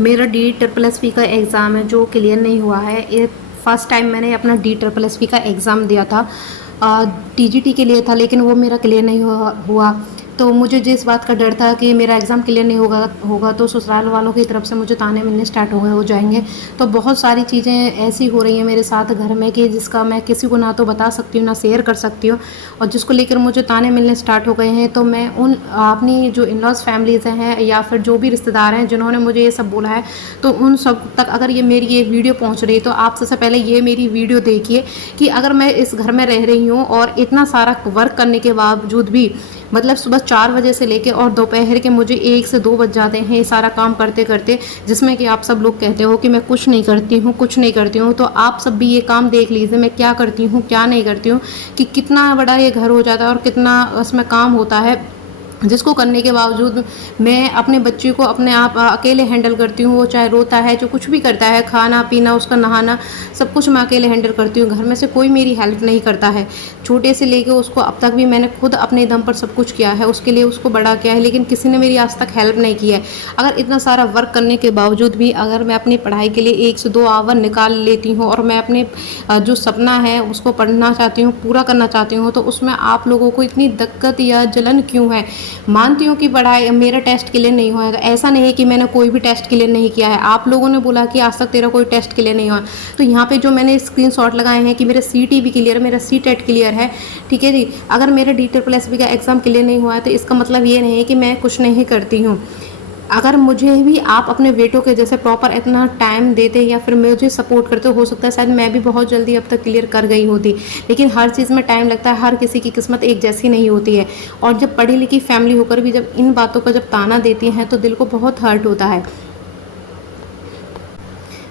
मेरा D triple S P का exam है जो क्लियर नहीं हुआ है। ये फर्स्ट टाइम मैंने अपना डी ट्रिपल एस पी का एग्ज़ाम दिया था। टीजीटी के लिए था, लेकिन वो मेरा क्लियर नहीं हुआ। तो मुझे जिस बात का डर था कि मेरा एग्ज़ाम क्लियर नहीं होगा तो ससुराल वालों की तरफ से मुझे ताने मिलने स्टार्ट हो जाएंगे। तो बहुत सारी चीज़ें ऐसी हो रही हैं मेरे साथ घर में कि जिसका मैं किसी को ना तो बता सकती हूँ ना शेयर कर सकती हूँ, और जिसको लेकर मुझे ताने मिलने स्टार्ट हो गए हैं। तो मैं उन अपनी जो इन लॉज़ फैमिलीज़ हैं या फिर जो भी रिश्तेदार हैं जिन्होंने मुझे ये सब बोला है, तो उन सब तक अगर ये मेरी ये वीडियो पहुंच रही है तो आप सबसे पहले ये मेरी वीडियो देखिए कि अगर मैं इस घर में रह रही हूँ और इतना सारा वर्क करने के बावजूद भी, मतलब सुबह 4 बजे से लेके और दोपहर के मुझे 1 से 2 बज जाते हैं ये सारा काम करते करते, जिसमें कि आप सब लोग कहते हो कि मैं कुछ नहीं करती हूँ, कुछ नहीं करती हूँ। तो आप सब भी ये काम देख लीजिए मैं क्या करती हूँ क्या नहीं करती हूँ, कि कितना बड़ा ये घर हो जाता है और कितना उसमें काम होता है, जिसको करने के बावजूद मैं अपने बच्चे को अपने आप अकेले हैंडल करती हूँ। वो चाहे रोता है, जो कुछ भी करता है, खाना पीना उसका नहाना सब कुछ मैं अकेले हैंडल करती हूँ। घर में से कोई मेरी हेल्प नहीं करता है। छोटे से लेके उसको अब तक भी मैंने खुद अपने दम पर सब कुछ किया है, उसके लिए उसको बड़ा किया है, लेकिन किसी ने मेरी आज तक हेल्प नहीं की है। अगर इतना सारा वर्क करने के बावजूद भी अगर मैं अपनी पढ़ाई के लिए 1 से 2 आवर निकाल लेती हूँ और मैं अपने जो सपना है उसको पढ़ना चाहती हूँ, पूरा करना चाहती हूँ, तो उसमें आप लोगों को इतनी दिक्कत या जलन क्यों है। मानती हूँ कि पढ़ाई मेरा टेस्ट क्लियर नहीं हुआ है, ऐसा नहीं है कि मैंने कोई भी टेस्ट क्लियर नहीं किया है। आप लोगों ने बोला कि आज तक तेरा कोई टेस्ट क्लियर नहीं हुआ, तो यहाँ पे जो मैंने स्क्रीनशॉट लगाए हैं कि मेरा सीटी भी क्लियर है, मेरा सी टेट क्लियर है, ठीक है जी। अगर मेरा डी ट्रिपल एस बी का एग्ज़ाम क्लियर नहीं हुआ है तो इसका मतलब ये नहीं है कि मैं कुछ नहीं करती हूँ। अगर मुझे भी आप अपने बेटों के जैसे प्रॉपर इतना टाइम देते या फिर मुझे सपोर्ट करते, हो सकता है शायद मैं भी बहुत जल्दी अब तक क्लियर कर गई होती। लेकिन हर चीज़ में टाइम लगता है, हर किसी की किस्मत एक जैसी नहीं होती है। और जब पढ़ी लिखी फैमिली होकर भी जब इन बातों का जब ताना देती हैं तो दिल को बहुत हर्ट होता है।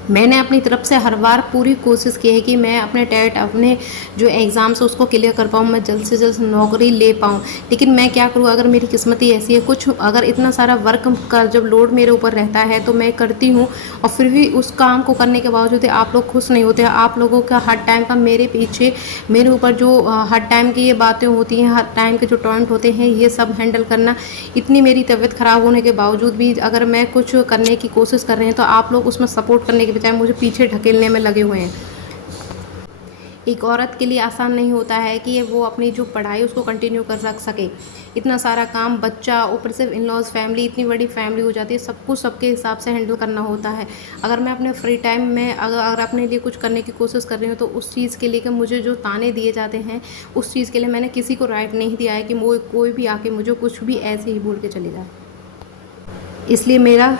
मैंने अपनी तरफ से हर बार पूरी कोशिश की है कि मैं अपने टेट अपने जो एग्ज़ाम्स है उसको क्लियर कर पाऊँ, मैं जल्द से जल्द नौकरी ले पाऊँ। लेकिन मैं क्या करूँ, अगर मेरी किस्मत ही ऐसी है, कुछ अगर इतना सारा वर्क का जब लोड मेरे ऊपर रहता है तो मैं करती हूँ, और फिर भी उस काम को करने के बावजूद आप लोग खुश नहीं होते। आप लोगों का हर टाइम का मेरे पीछे मेरे ऊपर जो हर टाइम की ये बातें होती हैं, हर टाइम के जो टॉन्ट होते हैं, ये सब हैंडल करना, इतनी मेरी तबीयत ख़राब होने के बावजूद भी अगर मैं कुछ करने की कोशिश कर रहे हैं तो आप लोग उसमें सपोर्ट करने के बजाय मुझे पीछे ढकेलने में लगे हुए हैं। एक औरत के लिए आसान नहीं होता है कि वो अपनी जो पढ़ाई उसको कंटिन्यू कर रख सके। इतना सारा काम, बच्चा, ऊपर से इन लॉज़ फैमिली, इतनी बड़ी फैमिली हो जाती है, सब कुछ सबके हिसाब से हैंडल करना होता है। अगर मैं अपने फ्री टाइम में अगर अपने लिए कुछ करने की कोशिश कर रही हूँ तो उस चीज़ के लिए कि मुझे जो ताने दिए जाते हैं, उस चीज़ के लिए मैंने किसी को राइट नहीं दिया है कि वो कोई भी आके मुझे कुछ भी ऐसे ही बोल के चले जाए। इसलिए मेरा